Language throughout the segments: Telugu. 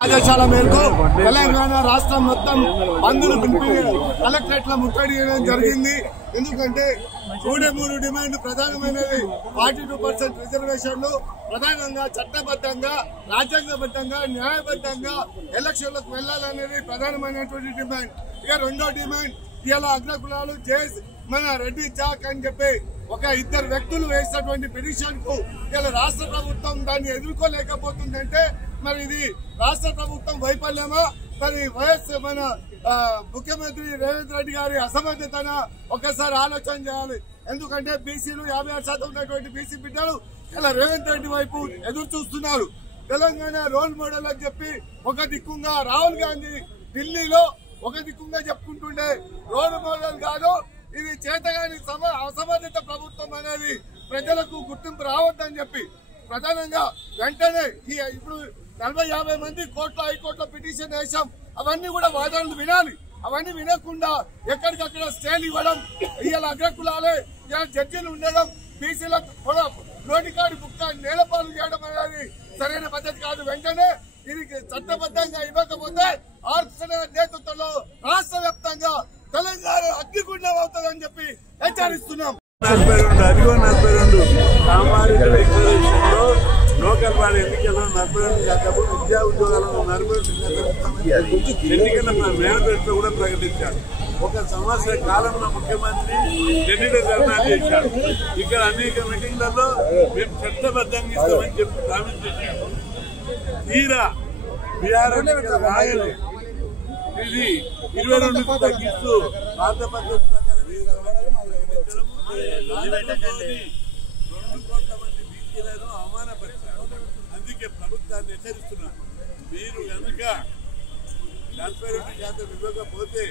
ఆదేశాల మేరకు తెలంగాణ రాష్ట్రం మొత్తం బంద్ను కలెక్టరేట్ లో ముట్టడి చేయడం జరిగింది. ఎందుకంటే 3 డిమాండ్ ప్రధానమైనది 42% రిజర్వేషన్లు, ప్రధానంగా చట్టబద్ధంగా రాజ్యాంగబద్ధంగా న్యాయబద్ధంగా ఎలక్షన్లకు వెళ్లాలనేది ప్రధానమైనటువంటి డిమాండ్. ఇక రెండో డిమాండ్ ఇలా అగ్రకులాలు మన రెడ్డి చాక్ అని చెప్పి ఒక 2 వ్యక్తులు వేసినటువంటి పిటిషన్ కు ఇలా రాష్ట్ర ప్రభుత్వం దాన్ని ఎదుర్కోలేకపోతుందంటే మరి ఇది రాష్ట్ర ప్రభుత్వం వైఫల్యమా, మరి మన ముఖ్యమంత్రి రేవంత్ రెడ్డి గారి అసమర్థతన ఒకసారి ఆలోచన చేయాలి. ఎందుకంటే బీసీలు 56% ఉన్నటువంటి బీసీ బిడ్డలు ఇలా రేవంత్ రెడ్డి వైపు ఎదురు చూస్తున్నారు. తెలంగాణ రోల్ మోడల్ అని చెప్పి ఒక దిక్కుంగా రాహుల్ గాంధీ ఢిల్లీలో ఒక దిక్కుంగా చెప్పుకుంటుండే రోల్ మోడల్ కాదు, ఇది చేతగాని అసమర్థత ప్రభుత్వం అనేది ప్రజలకు గుర్తింపు రావద్దని చెప్పి ప్రధానంగా వెంటనే ఇప్పుడు 40-50 మంది కోర్టులో హైకోర్టులో పిటిషన్ వేశాం. అవన్నీ కూడా వాదనలు వినాలి. అవన్నీ వినకుండా ఎక్కడికక్కడ స్టేలు ఇవ్వడం, ఇవాళ అగ్రకులాలే జడ్జీలు ఉండడం, బీసీలకు నోటికాడి బుక్క నేలపాలు చేయడం అనేది సరైన పద్ధతి కాదు. వెంటనే ఇది చట్టబద్ధంగా ఇవ్వకపోతే ఆర్సన నేతృత్వంలో రాష్ట్ర వ్యాప్తంగా తెలంగాణ అగ్నిగుండం అవుతుందని చెప్పి హెచ్చరిస్తున్నాం. 42 సామాజిక డిక్లరేషన్లో లోకల్ వారి ఎన్నికల్లో 42 శాతం, విద్యా ఉద్యోగాలను 42% ఎన్నికల మేనిఫెస్టో కూడా ప్రకటించారు. ఒక సంవత్సర కాలంలో ముఖ్యమంత్రి ఢిల్లీలో ధర్నా చేశారు. ఇక్కడ అనేక మీటింగ్లలో మేము చట్టబద్ధంగా ఇస్తామని చెప్పి ప్రామిస్ చేశారు. తీరా బీఆర్ రాయలు ఇది 22 తగ్గిస్తూ పాత పద్ధతి ప్రకారం 2 కోట్ల మంది బీసీలను అవమానపరిచారు. అందుకే ప్రభుత్వాన్ని హెచ్చరిస్తున్నారు. మీరు కనుక 42% ఇవ్వకపోతే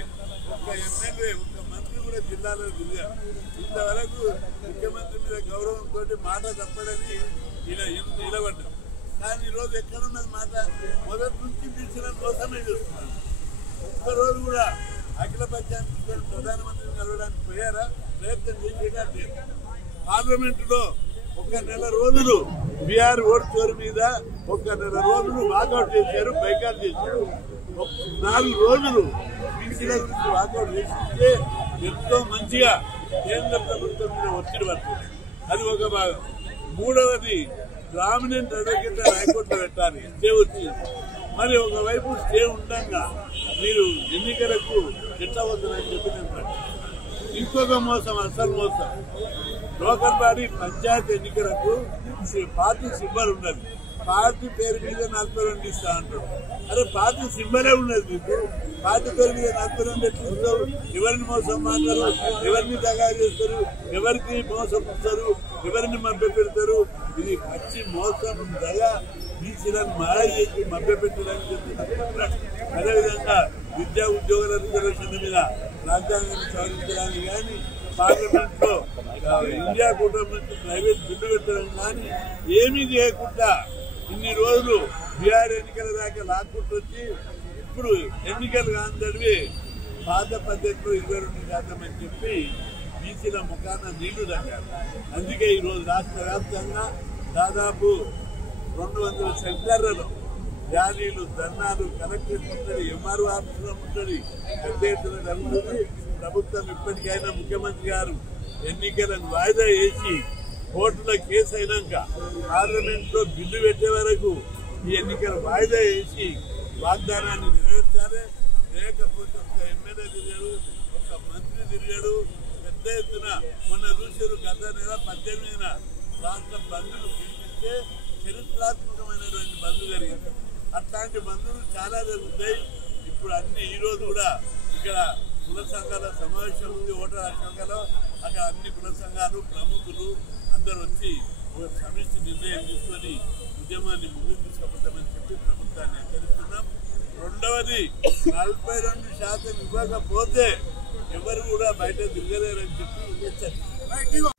ఒక ఎమ్మెల్యే ఒక మంత్రి కూడా జిల్లాలో తిరిగారు. ఇంతవరకు ముఖ్యమంత్రి మీద గౌరవంతో మాట తప్పదని ఇలా నిలబడ్డారు. కానీ ఈరోజు ఎక్కడున్నది మాట? మొదటి నుంచి బీసీలను మోసమే చేస్తున్నారు. ఒక్కరోజు కూడా అఖిల పక్షానికి ప్రధానమంత్రిని కలవడానికి పోయారా? ప్రయత్నం చేసేదా లేదు. పార్లమెంటులో 1 నెల రోజులు బీఆర్ ఓటు చోరు మీద 1 నెల రోజులు వాకౌట్ చేశారు, బైకాట్ చేశారు. 4 రోజులు బీసీల గురించి వాకౌట్ చేస్తే ఎంతో మంచిగా కేంద్ర ప్రభుత్వం మీద ఒత్తిడి పడుతుంది. అది ఒక భాగం. మూడవది ప్రామినెంట్ అడ్వకేట్ హైకోర్టులో పెట్టాలి, స్టే వచ్చింది. మరి ఒకవైపు స్టే ఉండగా మీరు ఎన్నికలకు ఎట్లా వద్దని చెప్పి నేను ఇంకొక మోసం, అసలు మోసం, లోకల్ బాడీ పంచాయతీ ఎన్నికలకు పార్టీ సింబల్ ఉన్నది, పార్టీ పేరు మీద 42 ఇస్తా అంటాడు. అరే పార్టీ సింబలే ఉన్నది, మీకు పార్టీ పేరు మీద 42 ఎట్లు ఇస్తారు? ఎవరిని మోసం మాట్లాడు, ఎవరిని దగా చేస్తారు, ఎవరికి మోసం ఇస్తారు, ఎవరిని మభ్య పెడతారు? ఇది పచ్చి మోసం, దగా, బీసీలను మాయ చేసి మభ్య పెట్టడానికి చెప్తున్నారు. అదేవిధంగా విద్యా ఉద్యోగుల రిజర్వేషన్ మీద రాజ్యాంగాన్ని సవరించడానికి కానీ, పార్లమెంట్ లో ఇండియా కూటమి నుంచి ప్రైవేట్ బిల్లు పెట్టడం కానీ ఏమీ చేయకుండా ఇన్ని రోజులు బీఆర్ ఎన్నికల దాకా లాక్కుంటూ వచ్చి ఇప్పుడు ఎన్నికలు కాందడివి పాత పద్ధతిలో 22% అని చెప్పి బీసీల ముఖాన నీళ్లు తగ్గారు. అందుకే ఈరోజు రాష్ట్ర వ్యాప్తంగా దాదాపు 200 సెంటర్లలో ర్యాలీలు, ధర్నాలు, కలెక్టరేట్ ముట్టడి, ఎంఆర్ఓ ఆఫీసులో ముట్టడి పెద్ద ఎత్తున జరుగుతుంది. ప్రభుత్వం ఇప్పటికైనా ముఖ్యమంత్రి గారు ఎన్నికలను వాయిదా వేసి కోర్టులో కేసు అయినాక పార్లమెంట్ లో బిల్లు పెట్టే వరకు ఈ ఎన్నికలు వాయిదా వేసి వాగ్దానాన్ని నెరవేర్చాలి. లేకపోతే ఒక ఎమ్మెల్యే తిరిగాడు, ఒక మంత్రి తిరిగాడు, పెద్ద ఎత్తున మొన్న చూసారు గత నెల 18న రాష్ట్ర బంధులు పిలిపిస్తే చరిత్రాత్మకమైనటువంటి బంధు జరిగింది. అట్లాంటి బంధువులు చాలా జరుగుతాయి. ఇప్పుడు అన్ని ఈ రోజు కూడా ఇక్కడ కుల సంఘాల సమావేశం ఉంది, ఓటర్ సంఘాలు, అక్కడ అన్ని కుల సంఘాలు ప్రముఖులు అందరూ వచ్చి ఒక సమిష్టి నిర్ణయం తీసుకొని ఉద్యమాన్ని ముందుకు తీసుకుపోతామని చెప్పి ప్రభుత్వాన్ని హెచ్చరిస్తున్నాం. రెండవది 42% ఇవ్వకపోతే ఎవరు కూడా బయట తిరగలేరని చెప్పి హెచ్చరిస్తున్నాం.